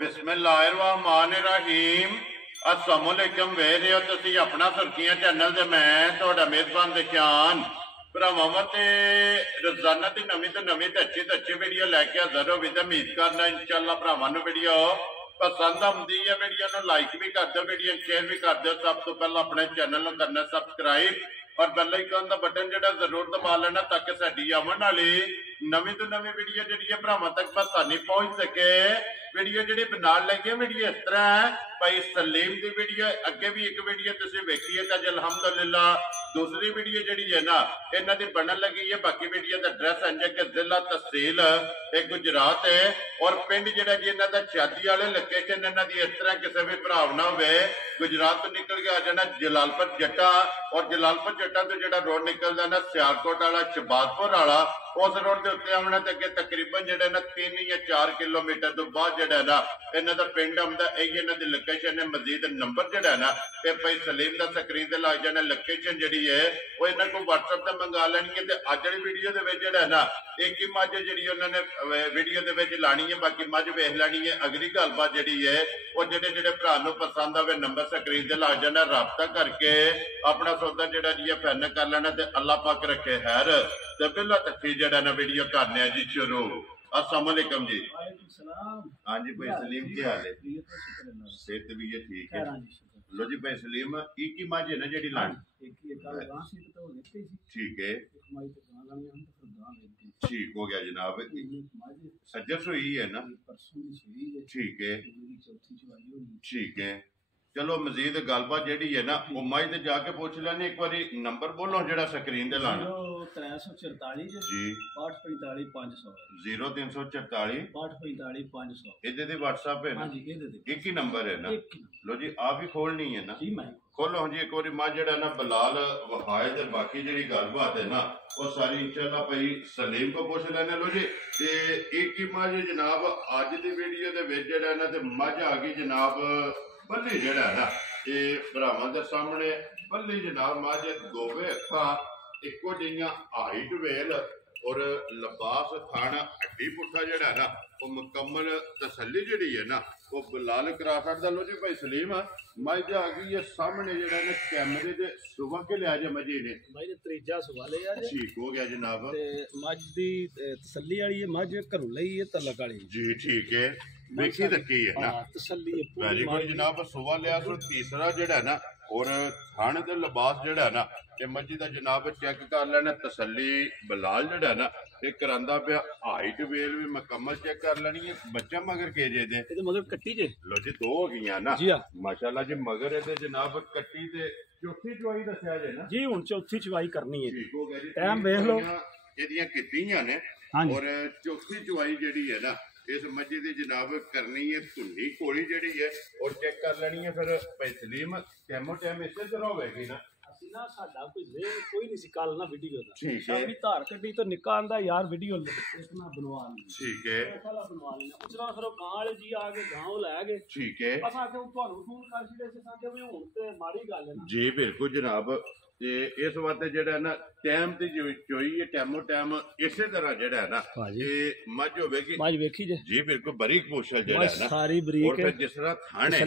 बिस्मिल्लाहिर्रहमानिर्रहीम अस्सलाम वालेकुम वे रहे हो तुसी अपना सुर्खियां चैनल ते मैं तुहाडा मेजबान दिशान भरावां ते रोजाना दी नवीं तो नवीं ते अच्छी वीडियो लैके हाज़र हो विद उम्मीद करना इंशाअल्लाह भरावां नूं वीडियो पसंद आउंदी है। वीडियो नूं लाइक भी कर दो, वीडियो शेयर भी कर दो। सब तो पहला अपने चैनल नूं करना सबसक्राइब और बेल आइकन दा बटन जिहड़ा जरूर दबा लेना ताकि साडी आवन वाली नवीं तो नवीं वीडियो जिहड़ी है भरावां तक आसानी पहुंच सके। वीडियो जी बनाने लगे वीडियो इस तरह है भाई सलीम की वीडियो अगे भी एक वीडियो तुम वेखी है अज अलहमदुलिल्लाह। दूसरी वीडियो जी है ना इन्हों की बनन लगी है। बाकी वीडियो का एड्रैस है कि जिला तहसील गुजरात है और पिंड जो जी इन्हों का शादी वाले लोकेशन इन्हों की इस तरह किसी भी भरा ना हो गुजरात तो निकल के आ जाना जलालपुर जट्टा और जलालपुर जट्टा तो जो रोड निकलता ना सियालकोट वाला शबादपुर वाला उस रोड के उत्ते आना तो अगे तकरीबन जो ना 3 या 4 किलोमीटर तो बाद जो ना इन्हों का पिंड आता यही इन्हों की लोकेशन है। मजीद नंबर जो ना ये भाई सलीम का स्क्रीन से लग जाना लोकेशन जी है वो इन्होंने को व्हाट्सएप से मंगा लेनी है। अज वाली वीडियो के जो ना एक ही मझ जी उन्होंने वीडियो के लानी है बाकी मझ वेख लैनी है। अगली गलबात जी है वो जो भरा पसंद आए नंबर स्क्रीन से लग जाना रबता करके अपना सौदा जोड़ा जी फाइनल कर लेना। तो अल्लाह पाक रखे खैर तो बिल्ला तक जड़ा ना वीडियो करने जी शुरू। अस्सलाम वालेकुम जी। हाँ जी भाई सलीम क्या हाल है? सेहत भी है ठीक है। लो जी भाई सलीम एक ही मझ है ना जी लानी ठीक है ठीक हो गया जनाब। सज्जर सोई है ना ठीक है ठीक है। चलो मजीद गलबात जी है ना वो मझ ते जाके पूछ लेने एक बार नंबर बोलो जरा स्क्रीन ते लाना 0344 जी 645 500 0344 645 500 इधर दे व्हाट्सएप है ना जी एक ही नंबर है ना। लो जी आप भी खोलनी है ना जी मैं खोलो जी एक बार मझ जड़ा ना बलाल वफाए ते बाकी जी गलबात है ना वो सारी इंशाल्लाह भाई सलीम को पूछ लेने। लो जी एक ही मझ जनाब अज की वीडियो के विच जड़ा ना ते मझ आ गई जनाब बल्ली जड़ा ना ये भरावां दे सामने बल्ली जनाब मझ गोवे अखा इको जिहियां हाइट वेल और लबास खाना हड्डी पुट्ठा जड़ा ना वो मुकम्मल तसल्ली जी है ना वो बिलाल करा सकता। लो जी भाई सलीम मझ आ गई है सामने जड़ा ना कैमरे दे सुबह के लिया जे मजी ने भाई त्रीजा सवाल है ठीक हो गया जनाब। मझ दी तसल्ली वाली है मझ घरों लई है तलक वाली जी ठीक है देखी रखी है ना तसल्ली वेरी गुड जनाब। सुबह लिया सो तीसरा जड़ा ना और खाने दे लिबास जड़ा ना ते मजी दा जनाब चेक कर लेना तसल्ली बिलाल जड़ा ना ये करांदा पिया हाइट वेल भी मुकम्मल चेक कर लेनी है। बच्चा मगर के जे दे मगर कट्टी जे लो जी 2 हो गई ना जी माशाल्लाह जी मगर ये जनाब कट्टी ते चौथी चुवाई दसिया जे ना जी हुण चौथी चुवाई करनी है ठीक हो गया जी टाइम देख लो एदियां कीतियां ने और चौथी चुवाई जेडी है ना इस मजी की जनाब करनी है धुनी कोली जी है और चेक कर लेनी है। फिर भाई सलीम टाइमो टाइम इसे तरह होगी ना कोई नहीं सी कल ना वीडियो दा ठीक है धार कड्डी तो निक्का आंदा यार वीडियो इतना बनवा ठीक है बनवा लेना उचरा फिर गांव वाले जी आ गए गांव लै गए ठीक है असा के ਤੁਹਾਨੂੰ फोन कर छड़े से साथे भी हुन ते माड़ी गल है जी बिल्कुल जनाब ते इस वास्ते जेड़ा ना टाइम ते चोई है टाइमो टाइम इसे तरह जेड़ा है ना ये मझ होवेगी मझ वेखी जे जी बिल्कुल बारीक पोशल जेड़ा है ना सारी बारीक और फिर जिस तरह थाने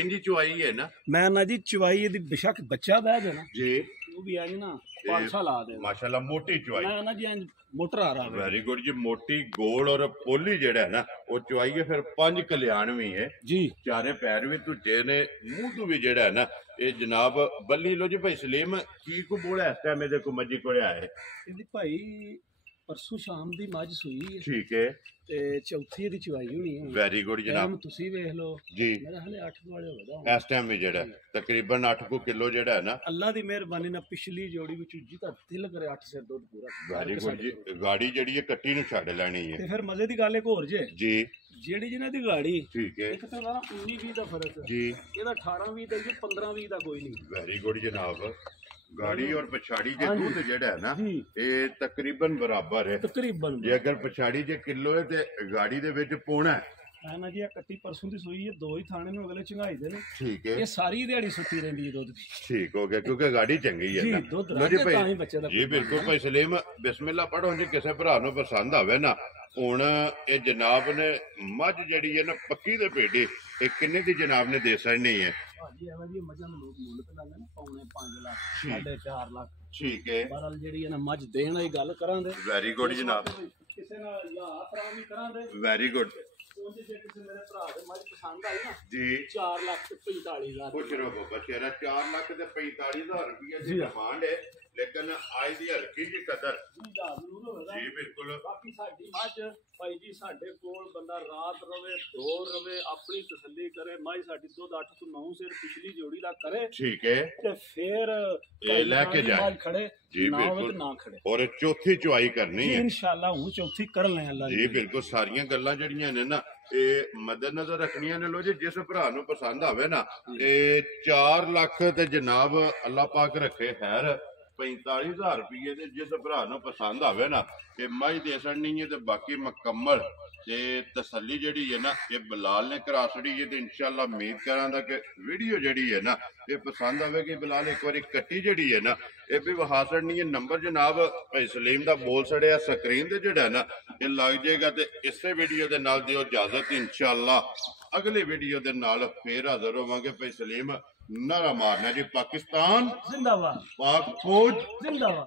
इंजी चुवाई है ना मैं ना जी चुवाई दी बेशक बच्चा बह जाए ना जी वो भी आई ना 5 साल आ दे माशाल्लाह मोटी चुवाई मैं ना जी मोटर आ रहा वेरी गुड जी मोटी गोल और पोली जेड़ा है ना वो चुवाई है। फिर 5 कल्याण भी है जी चारे पैर भी तुझे ने मुंह तू भी जेड़ा है ना ये जनाब बल्ली। लो जी भाई सलीम की को बोला इस टाइम मेरे को मजी को आए भाई परसों शाम दी मझ सूई है ठीक है ते चौथी दी चवाई होनी है। वेरी गुड जनाब तुसी वेख लो जी मेरा हले 8 वाले होदा इस टाइम में जेड़ा तकरीबन 8 किलो जेड़ा है ना अल्लाह दी मेहरबानी ना पिछली जोड़ी विच जी ता दिल करे 8 से दूध पूरा वेरी गुड जी गाड़ी जेड़ी है कट्टी नु छड़ लेनी है ते फिर मजे दी गल एक होर जे जी जेड़ी जिन्हां दी गाड़ी ठीक है एक तो 19-20 दा फर्क जी एदा 18-20 दा 15-20 दा कोई नहीं। वेरी गुड जनाब गाड़ी और पछाड़ी जे दूध जेड़ा है ना ये तकरीबन बराबर है तकरीबन जे अगर पछाड़ी जे किलो है ते गाड़ी दे विच पौना है ਹੈ ਨਾ ਜੀ, ਇਹ ਕੱਟੀ ਪਰਸੋਂ ਦੀ ਸੂਈ ਹੈ, 2 ਹੀ ਥਾਣੇ ਨੂੰ ਅਗਲੇ ਚੰਗਾਈ ਦੇ ਨੇ। ਠੀਕ ਹੈ, ਇਹ ਸਾਰੀ ਦਿਹਾੜੀ ਸੁੱਤੀ ਰਹਿੰਦੀ ਹੈ ਦੁੱਧ ਦੀ। ਠੀਕ ਹੋ ਗਿਆ, ਕਿਉਂਕਿ ਗਾੜੀ ਚੰਗੀ ਹੈ ਜੀ ਨਾ। ਦੁੱਧ ਲਓ ਜੀ ਰਾਜੇ ਤਾਂ ਹੀ ਭਾਈ ਬੱਚੇ ਦਾ ਜੀ, ਬਿਲਕੁਲ ਭਾਈ ਸਲੀਮ, ਬਿਸਮਿਲ੍ਲਾ ਪੜੋ ਜੀ, ਕਿਸੇ ਭਰਾ ਨੂੰ ਪਸੰਦ ਆਵੇ ਨਾ। ਹੁਣ ਇਹ ਜਨਾਬ ਨੇ ਮੱਝ ਜਿਹੜੀ ਹੈ ਨਾ ਪੱਕੀ ਦੇ ਪੇਟੇ, ਇਹ ਕਿੰਨੇ ਦੀ ਜਨਾਬ ਨੇ ਦੇ ਸਕਣੀ ਹੈ? ਭਾਜੀ ਐਵੇਂ ਦੀ ਮੱਝਾਂ ਨੂੰ ਲੋਕ ਮੁੱਲ ਤੇ ਲਾਉਂਦੇ ਨੇ, ਪੌਣੇ 5 ਲੱਖ, ਠੀਕ। 4.5 ਲੱਖ। ਠੀਕ ਹੈ, ਬਹਰਹਾਲ ਜਿਹੜੀ ਹੈ ਨਾ ਮੱਝ ਦੇਣ ਵਾਲੀ ਗੱਲ ਕਰਾਂਗੇ, ਵੈਰੀ ਗੁੱਡ ਜਨਾਬ, ਕਿਸੇ ਨਾਲ ਯਾਰ ਫਰਾਮ ਨਹੀਂ ਕਰਾਂਗੇ। ਵੈਰੀ ਗੁੱਡ ਉਹਦੇ ਜੇ ਕਿਸੇ ਮੇਰੇ ਭਰਾ ਦੇ ਮੱਝ ਪਸੰਦ ਆਈ ਨਾ ਜੀ। 4 ਲੱਖ ਤੇ 45 ਹਜ਼ਾਰ। ਖੁਸ਼ ਰਹੋ ਬਸ਼ੇਰਾ, 4 ਲੱਖ ਤੇ 45,000 ਰੁਪਏ ਦੀ ਜੀ। ਡਿਮਾਂਡ ਹੈ, ਲੇਕਿਨ ਅੱਜ ਦੀ ਹਲਕੀ ਦੀ ਕਦਰ ਜ਼ਰੂਰ ਹੋਵੇਗਾ ਜੀ। ਬਿਲਕੁਲ ਬਾਕੀ ਸਾਡੀ ਮੱਝ ਭਾਈ ਜੀ, ਸਾਡੇ ਕੋਲ ਬੰਦਾ ਰਾਤ ਰਵੇ, ਦੋ ਰਵੇ, ਆਪਣੀ ਤਸੱਲੀ ਕਰੇ। ਮੱਝ ਸਾਡੀ ਦੁੱਧ 8 ਤੋਂ 9 ਸਿਰ ਪਿਛਲੀ ਜੋੜੀ ਦਾ ਕਰੇ, ਠੀਕ ਹੈ, ਤੇ ਫੇਰ ਇਹ ਲੈ ਕੇ ਜਾਏ ਮੱਝ ਖੜੇ ਜੀ। ਨਾ ਹੋਵੇ ਬਿਲਕੁਲ, ਤੇ ਨਾ ਖੜੇ ਔਰ ਚੌਥੀ ਚੁਆਈ ਕਰਨੀ ਹੈ ਇਨਸ਼ਾਅੱਲਾ। ਹੁਣ ਚੌਥੀ ਕਰ ਲੈ ਅੱਲਾ ਜੀ। ਬਿਲਕੁਲ, ਸਾਰੀਆਂ ਗੱਲਾਂ ਜਿਹੜੀਆਂ ਨੇ ਨਾ ਇਹ ਮੱਦੇ ਨਜ਼ਰ ਰੱਖਣੀਆਂ ਨੇ। ਲੋ ਜੀ, ਜਿਸ ਭਰਾ ਨੂੰ ਪਸੰਦ ਆਵੇ ਨਾ, ਇਹ 4 ਲੱਖ ਤੇ ਜਨਾਬ ਅੱਲਾਹ ਪਾਕ ਰੱਖੇ ਖੈਰ 45,000 ਰੁਪਏ ਦੇ ਜਿਸ ਭਰਾ ਨੂੰ ਪਸੰਦ ਆਵੇ ਨਾ, ਇਹ ਮੱਝ ਦੇ ਛੱਡਣੀ ਹੈ। ਤੇ ਬਾਕੀ ਮੁਕੰਮਲ ਤੇ ਤਸੱਲੀ ਜਿਹੜੀ ਹੈ ਨਾ ਇਹ ਬਲਾਲ ਨੇ ਕਰਾ ਛੜੀ ਹੈ। ਤੇ ਇਨਸ਼ਾਅੱਲਾ ਉਮੀਦ ਕਰਾਂਗਾ ਕਿ ਵੀਡੀਓ ਜਿਹੜੀ ਹੈ ਨਾ ਇਹ ਪਸੰਦ ਆਵੇਗੀ। ਬਲਾਲ ਇੱਕ ਵਾਰੀ ਕੱਟੀ ਜਿਹੜੀ ਹੈ ਨਾ ਇਹ ਵੀ ਵਹਾ ਛੜਨੀ ਹੈ। ਨੰਬਰ ਜਨਾਬ ਭਾਈ ਸਲੀਮ ਦਾ ਬੋਲ ਛੜਿਆ ਸਕਰੀਨ ਤੇ ਜਿਹੜਾ ਨਾ ਇਹ ਲੱਗ ਜਾਏਗਾ। ਤੇ ਇਸੇ ਵੀਡੀਓ ਦੇ ਨਾਲ ਦਿਓ ਇਜਾਜ਼ਤ, ਇਨਸ਼ਾਅੱਲਾ ਅਗਲੀ ਵੀਡੀਓ ਦੇ ਨਾਲ ਫੇਰ ਹਾਜ਼ਰ ਹੋਵਾਂਗੇ। ਭਾਈ ਸਲੀਮ ਨਾਰਾ ਮਾਰਨਾ ਜੀ, ਪਾਕਿਸਤਾਨ ਜ਼ਿੰਦਾਬਾਦ, ਪਾਕ ਫੌਜ ਜ਼ਿੰਦਾਬਾਦ।